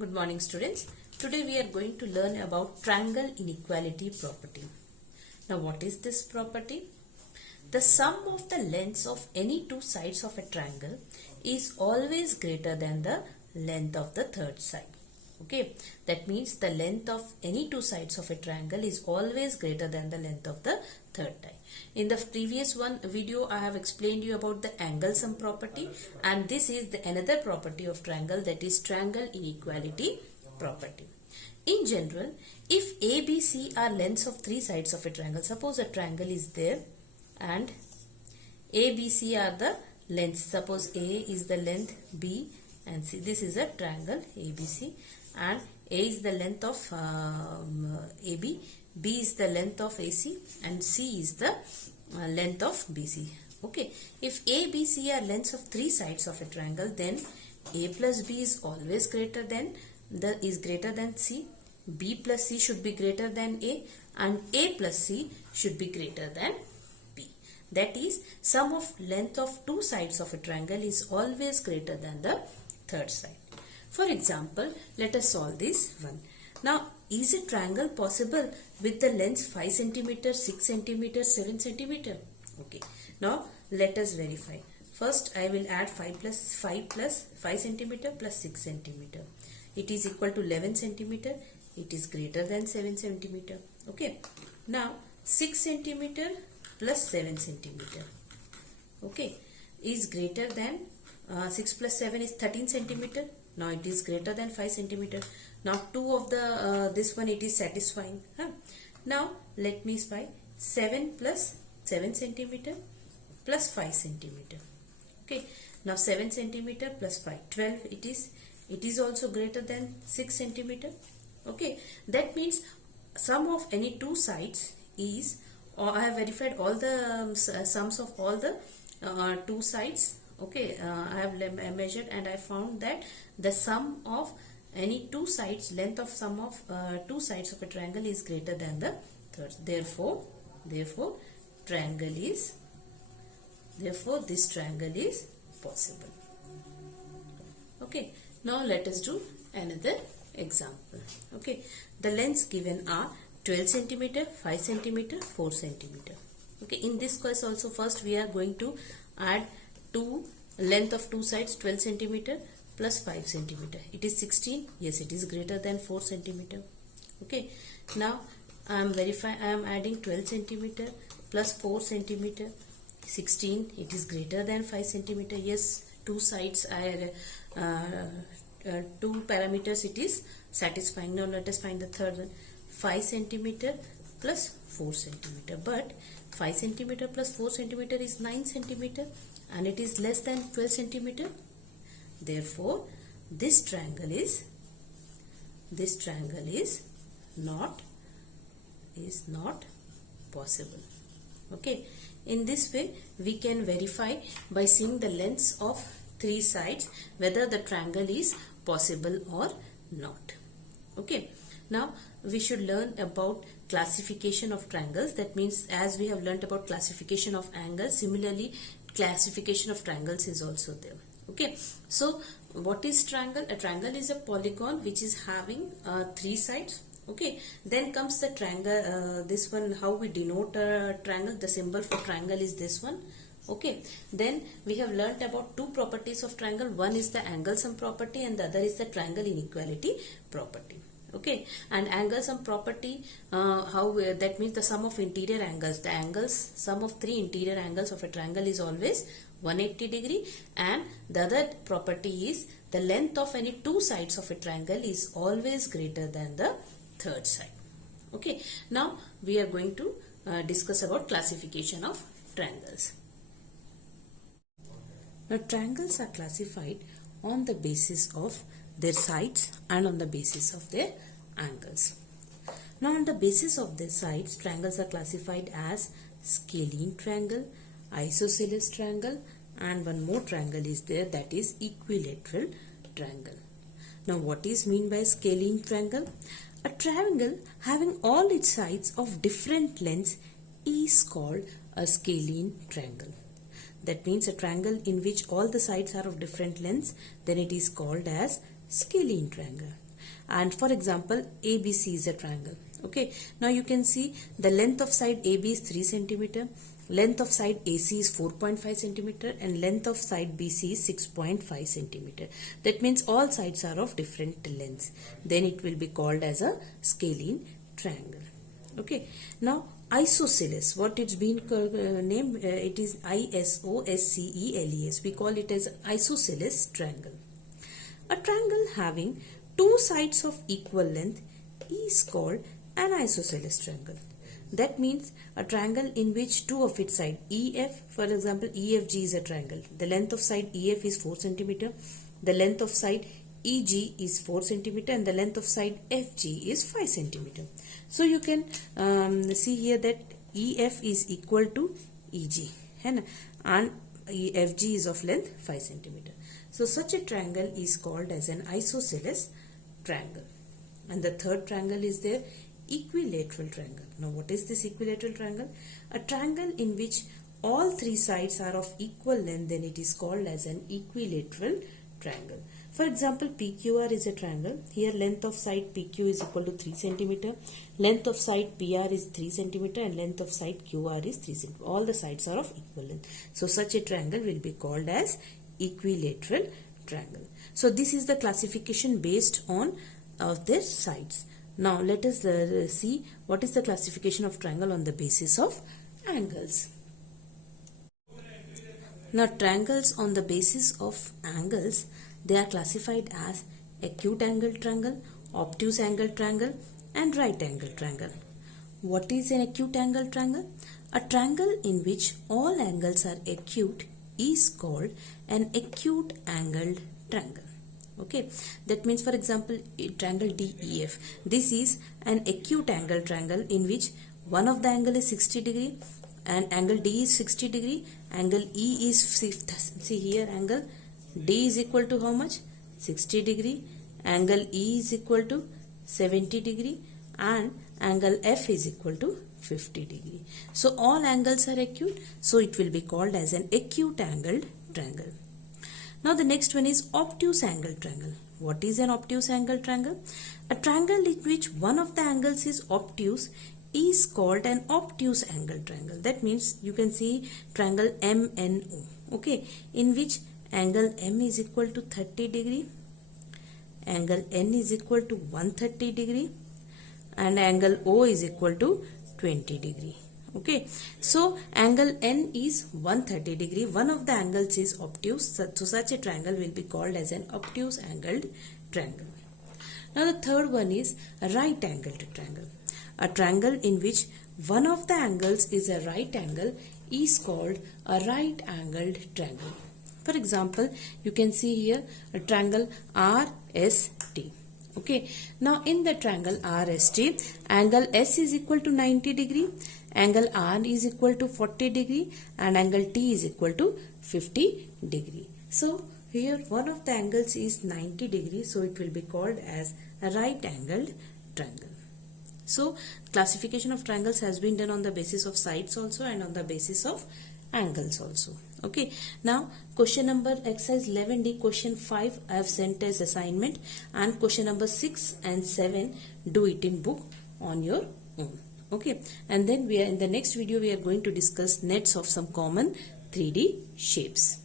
Good morning, students. Today we are going to learn about triangle inequality property. Now what is this property? The sum of the lengths of any two sides of a triangle is always greater than the length of the third side. Okay, that means the length of any two sides of a triangle is always greater than the length of the third side. In the previous video I have explained you about the angle sum property, and this is another property of triangle, that is triangle inequality property. In general, if A, B, C are lengths of three sides of a triangle, suppose a triangle is there and A, B, C are the lengths. Suppose A is the length B and C. This is a triangle ABC, and A is the length of AB, B is the length of AC, and C is the length of BC. Okay, if A, B, C are lengths of three sides of a triangle, then A plus B is always greater than C. B plus C should be greater than A, and A plus C should be greater than B. That is, sum of length of two sides of a triangle is always greater than the third side. For example, let us solve this one. Now, is a triangle possible with the lengths 5 cm, 6 cm, 7 cm? Okay. Now, let us verify. First, I will add 5 plus 5 cm plus 6 cm. It is equal to 11 cm. It is greater than 7 cm. Okay. Now, 6 cm plus 7 cm. Okay. Is greater than 6 plus 7 is 13 cm. Now it is greater than 5 cm. Now 2 of the this one, it is satisfying. Now let me spy 7 plus 7 cm plus 5 cm. Okay. Now 7 cm plus 5, 12 it is. It is also greater than 6 cm. Okay. That means sum of any two sides is, or I have verified all the sums of all the two sides. Okay, I have measured and I found that the sum of any two sides, length of sum of two sides of a triangle is greater than the third. Therefore, this triangle is possible. Okay, now let us do another example. Okay, the lengths given are 12 cm, 5 cm, 4 cm. Okay, in this case also, first we are going to add length of two sides, 12 cm plus 5 cm. It is 16. Yes, it is greater than 4 cm. Okay. Now I am adding 12 cm plus 4 cm. 16. It is greater than 5 cm. Yes, two sides are two parameters. It is satisfying. Now let us find the third one. 5 cm plus 4 cm. But 5 cm plus 4 cm is 9 cm. And it is less than 12 cm. Therefore, this triangle is not possible. Okay. In this way, we can verify by seeing the lengths of three sides whether the triangle is possible or not. Okay. Now, we should learn about classification of triangles. That means, as we have learnt about classification of angles, similarly classification of triangles is also there. Okay, so what is triangle? A triangle is a polygon which is having three sides. Okay, then comes the triangle. This one, how we denote a triangle, the symbol for triangle is this one. Okay, then we have learnt about two properties of triangle. One is the angle sum property and the other is the triangle inequality property. Okay, and angle sum property, that means the sum of interior angles. The angles, sum of three interior angles of a triangle is always 180 degree, and the other property is the length of any two sides of a triangle is always greater than the third side. Okay, now we are going to discuss about classification of triangles. Now triangles are classified on the basis of their sides and on the basis of their angles. Now on the basis of their sides, triangles are classified as scalene triangle, isosceles triangle, and one more triangle is there, that is equilateral triangle. Now what is mean by scalene triangle? A triangle having all its sides of different lengths is called a scalene triangle. That means a triangle in which all the sides are of different lengths, then it is called as scalene triangle. And for example, ABC is a triangle. Okay, now you can see the length of side AB is 3 centimeter, length of side AC is 4.5 centimeter, and length of side BC is 6.5 centimeter. That means all sides are of different lengths. Then it will be called as a scalene triangle. Okay, now isosceles, what it's been named, it is ISOSCELES. We call it as isosceles triangle. A triangle having two sides of equal length is called an isosceles triangle. That means a triangle in which two of its sides, EF, for example, EFG is a triangle. The length of side EF is 4 centimeter, the length of side EG is 4 centimeter, and the length of side FG is 5 centimeter. So you can see here that EF is equal to EG, and FG is of length 5 centimeter. So such a triangle is called as an isosceles triangle. And the third triangle is there, equilateral triangle. Now what is this equilateral triangle? A triangle in which all three sides are of equal length, then it is called as an equilateral triangle. For example, PQR is a triangle. Here length of side PQ is equal to 3 centimeter, length of side PR is 3 centimeter, and length of side QR is 3 centimeter. All the sides are of equal length. So such a triangle will be called as equilateral triangle. So this is the classification based on their sides. Now let us see what is the classification of triangle on the basis of angles. Now triangles on the basis of angles, they are classified as acute angle triangle, obtuse angle triangle, and right angle triangle. What is an acute angle triangle? A triangle in which all angles are acute is called an acute angled triangle. Okay, that means for example triangle DEF. This is an acute angle triangle in which one of the angle is 60 degree and angle D is 60 degree, angle E is, see here, angle D is equal to how much? 60 degree, angle E is equal to 70 degree, and angle F is equal to 50 degree. So all angles are acute, so it will be called as an acute angled triangle. Now the next one is obtuse angle triangle. What is an obtuse angle triangle? A triangle in which one of the angles is obtuse is called an obtuse angle triangle. That means you can see triangle MNO, okay, in which angle M is equal to 30 degree, angle N is equal to 130 degree, and angle O is equal to 20 degree. Okay, so angle N is 130 degree. One of the angles is obtuse, so such a triangle will be called as an obtuse angled triangle. Now the third one is a right angled triangle. A triangle in which one of the angles is a right angle is called a right angled triangle. For example, you can see here a triangle RST. Okay, now in the triangle RST, angle S is equal to 90 degree, angle R is equal to 40 degree, and angle T is equal to 50 degree. So here one of the angles is 90 degree, so it will be called as a right angled triangle. So classification of triangles has been done on the basis of sides also and on the basis of angles also. Okay, now question number exercise 11D, question 5 I have sent as assignment, and question number 6 and 7 do it in book on your own. Okay, and then we are in the next video we are going to discuss nets of some common 3D shapes.